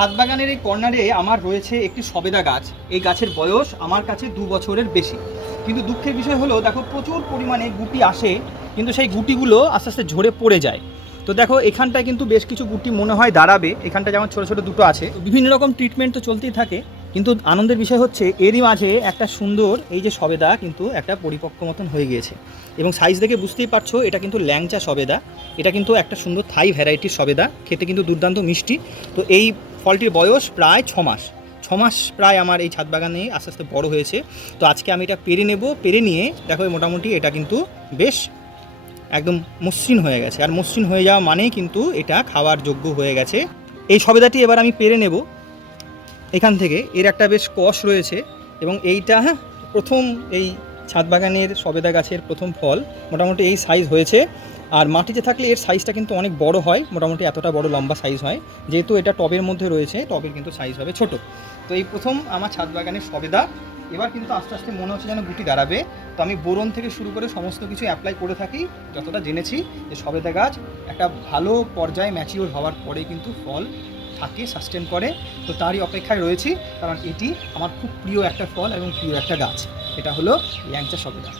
ছাদ বাগানের এই কর্নারে আমার রয়েছে একটি সবেদা গাছ। এই গাছের বয়স আমার কাছে 2 বছরের বেশি। কিন্তু দুঃখের বিষয় হলো দেখো প্রচুর পরিমাণে গুটি আসে, কিন্তু সেই গুটিগুলো আস্তে আস্তে ঝরে পড়ে যায়। তো দেখো এখানটায় কিন্তু বেশ কিছু গুটি মনে হয় দাঁড়াবে, এখানটা যেমন ছোটো ছোটো দুটো আছে। বিভিন্ন রকম ট্রিটমেন্ট তো চলতেই থাকে, কিন্তু আনন্দের বিষয় হচ্ছে এরই মাঝে একটা সুন্দর এই যে সবেদা কিন্তু একটা পরিপক্ক মতন হয়ে গিয়েছে। এবং সাইজ দেখে বুঝতেই পারছো এটা কিন্তু ল্যাংচা সবেদা। এটা কিন্তু একটা সুন্দর থাই ভ্যারাইটির সবেদা, খেতে কিন্তু দুর্দান্ত মিষ্টি। তো এই ফলটির বয়স প্রায় 6 মাস। 6 মাস প্রায় আমার এই ছাদ বাগানে আস্তে আস্তে বড় হয়েছে। তো আজকে আমি এটা পেরে নেব, পেরে নিয়ে দেখো মোটামুটি এটা কিন্তু বেশ একদম মসৃণ হয়ে গেছে। আর মসৃণ হয়ে যাওয়া মানেই কিন্তু এটা খাওয়ার যোগ্য হয়ে গেছে। এই সবেদাটি এবার আমি পেরে নেব এখান থেকে। এর একটা বেশ কষ রয়েছে এবং এইটা প্রথম এই ছাদ বাগানের সবেদা গাছের প্রথম ফল। মোটামুটি এই সাইজ হয়েছে। আর মাটিতে থাকলে এর সাইজটা কিন্তু অনেক বড় হয়, মোটামুটি এতটা বড় লম্বা সাইজ হয়। যেহেতু এটা টবের মধ্যে রয়েছে, টবের কিন্তু সাইজ হবে ছোট। তো এই প্রথম আমার ছাদ বাগানের সবেদা। এবার কিন্তু আস্তে আস্তে মনে হচ্ছে যেন গুটি দাঁড়াবে। তো আমি বোরন থেকে শুরু করে সমস্ত কিছু অ্যাপ্লাই করে থাকি। যতটা জেনেছি যে সবেদা গাছ একটা ভালো পর্যায়ে ম্যাচিওর হওয়ার পরেই কিন্তু ফল থাকে, সাস্টেন করে। তো তারই অপেক্ষায় রয়েছি, কারণ এটি আমার খুব প্রিয় একটা ফল এবং প্রিয় একটা গাছ। এটা হলো ল্যাংচা সবেদা।